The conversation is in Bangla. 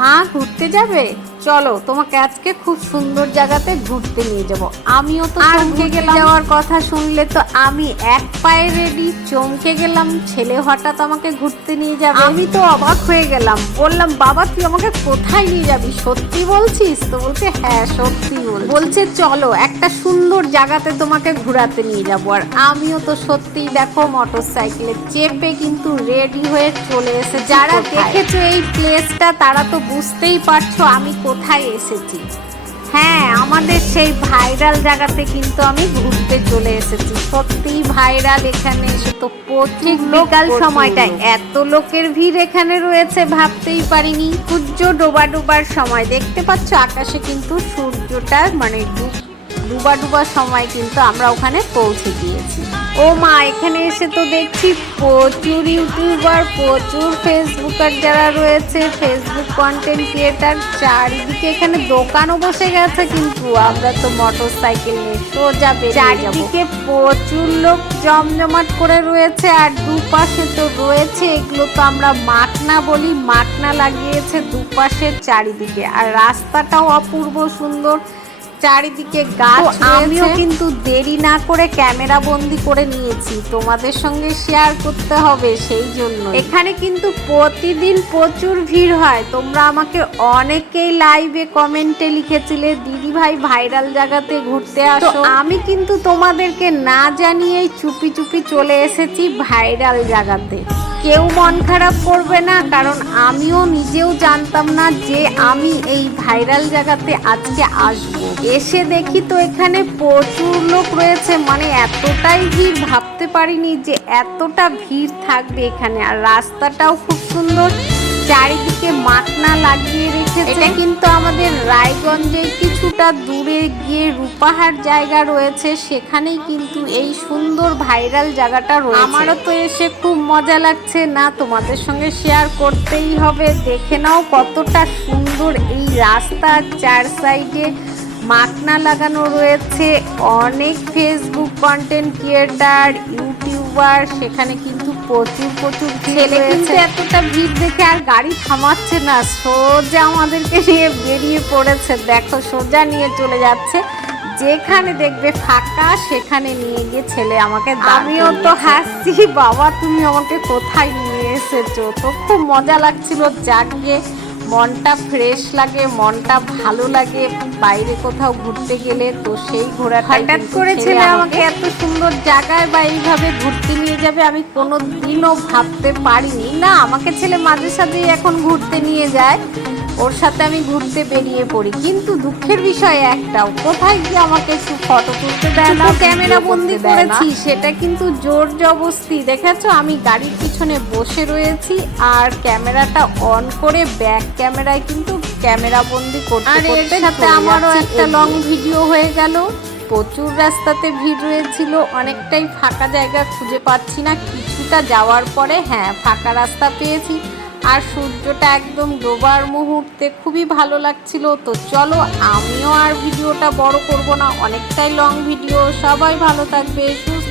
মা ঘুরতে যাবে? চলো তোমাকে আজকে খুব সুন্দর জায়গাতে ঘুরতে নিয়ে যাব। আমিও তো চমকে গেলাম, যাওয়ার কথা শুনলে তো আমি এক পায়ে রেডি, চমকে গেলাম। ছেলে হঠাৎ আমাকে ঘুরতে নিয়ে যাবে, আমি তো অবাক হয়ে গেলাম। বললাম বাবা তুই আমাকে কোথায় নিয়ে যাবি, সত্যি বলছিস? তো বলছে হ্যাঁ সত্যি বলছে চলো একটা সুন্দর জায়গাতে তোমাকে ঘোরাতে নিয়ে যাবো। আর আমিও তো সত্যিই দেখো মোটর সাইকেলে চেপে কিন্তু রেডি হয়ে চলে এসেছি। যারা দেখেছো এই প্লেসটা তারা তো বুঝতেই পারছো আমি কোথায় এসেছি। হ্যাঁ, আমাদের সেই ভাইরাল জায়গাতে কিন্তু আমি ঘুরতে চলে এসেছি। সত্যিই ভাইরাল, এখানে এসে তো প্রচুর বিকাল সময়টায় এত লোকের ভিড় এখানে রয়েছে ভাবতেই পারিনি। সূর্য ডোবার সময় দেখতে পাচ্ছ আকাশে কিন্তু সূর্যটা মানে ডুবার সময় কিন্তু আমরা ওখানে পৌঁছে গিয়েছি। ও মা, এখানে এসে তো দেখছি প্রচুর ইউটিউবার, প্রচুর ফেসবুকার যারা রয়েছে, ফেসবুক কন্টেন্ট ক্রিয়েটার, চারিদিকে এখানে দোকানও বসে গেছে। কিন্তু আমরা তো মোটর সাইকেল নিয়ে সোজা বেরিয়ে যাব। চারিদিকে প্রচুর লোক জমজমাট করে রয়েছে। আর দুপাশে তো রয়েছে, এগুলো তো আমরা মাকনা বলি, মাকনা লাগিয়েছে দুপাশের চারিদিকে। আর রাস্তাটাও অপূর্ব সুন্দর, চারিদিকে গাছ। আমিও কিন্তু দেরি না করে ক্যামেরা বন্দি করে নিয়েছি, তোমাদের সঙ্গে শেয়ার করতে হবে সেই জন্য। এখানে কিন্তু প্রতিদিন প্রচুর ভিড় হয়। তোমরা আমাকে অনেকেই লাইভে কমেন্টে লিখেছিলে দিদি ভাই ভাইরাল জায়গাতে ঘুরতে আসো। আমি কিন্তু তোমাদেরকে না জানিয়েই চুপি চুপি চলে এসেছি ভাইরাল জায়গাতে। কেউ মন খারাপ করবে না, কারণ আমিও নিজেও জানতাম না যে আমি এই ভাইরাল জায়গাতে আজকে আসবো। এসে দেখি তো এখানে প্রচুর লোক রয়েছে, মানে এতটাই ভিড়, ভাবতে পারিনি যে এতটা ভিড় থাকবে এখানে। আর রাস্তাটাও খুব সুন্দর, চারিদিকে মাকনা লাগিয়ে রেখেছে। এটা কিন্তু আমাদের রায়গঞ্জে কিছুটা দূরে গিয়ে রূপাহার জায়গা রয়েছে, সেখানেই কিন্তু এই সুন্দর ভাইরাল জায়গাটা রয়েছে। আমারও তো এসে খুব মজা লাগছে, না তোমাদের সঙ্গে শেয়ার করতেই হবে। দেখে নাও কতটা সুন্দর এই রাস্তার চার সাইডে মাকনা লাগানো রয়েছে। অনেক ফেসবুক কন্টেন্ট ক্রিয়েটার, ইউটিউবার, সেখানে কিন্তু প্রচুর ছেলে কিন্তু এতটা ভিড় দেখে আর গাড়ি থামাচ্ছে না, সোজা আমাদেরকে নিয়ে বেরিয়ে পড়েছে। দেখো সোজা নিয়ে চলে যাচ্ছে, যেখানে দেখবে ফাঁকা সেখানে নিয়ে গিয়ে ছেলে আমাকে। আমিও তো হাসছি, বাবা তুমি আমাকে কোথায় নিয়ে এসেছো। তো খুব মজা লাগছিল, জাগিয়ে মনটা ফ্রেশ লাগে, মনটা ভালো লাগে বাইরে কোথাও ঘুরতে গেলে। তো সেই ঘোরাটা হঠাৎ করে ছেলে আমাকে এত সুন্দর জায়গায় বা এইভাবে ঘুরতে নিয়ে যাবে আমি কোনো দিনও ভাবতে পারিনি। না, আমাকে ছেলে মাঝে সাঝেই এখন ঘুরতে নিয়ে যায়, ওর সাথে আমি ঘুরতে বেরিয়ে পড়ি। কিন্তু দুঃখের বিষয় একটাও, কোথায় গিয়ে আমাকে একটু ফটো তুলতে দেয় না, ক্যামেরা বন্দি করেছি সেটা কিন্তু জোর জবরদস্তি। দেখেছো আমি গাড়ির পিছনে বসে রয়েছি আর ক্যামেরাটা অন করে ব্যাক ক্যামেরায় কিন্তু ক্যামেরা বন্দি করতে। আর এর সাথে আমারও একটা লং ভিডিও হয়ে গেল। প্রচুর রাস্তাতে ভিড় রয়েছিল, অনেকটাই ফাঁকা জায়গা খুঁজে পাচ্ছি না। কিছুটা যাওয়ার পরে হ্যাঁ ফাঁকা রাস্তা পেয়েছি, আর সূর্যটা একদম ডোবার মুহূর্তে খুবই ভালো লাগছিল। তো চলো আমিও আর ভিডিওটা বড় করব না, অনেকটাই লং ভিডিও। সবাই ভালো থাকবে, সুস্থ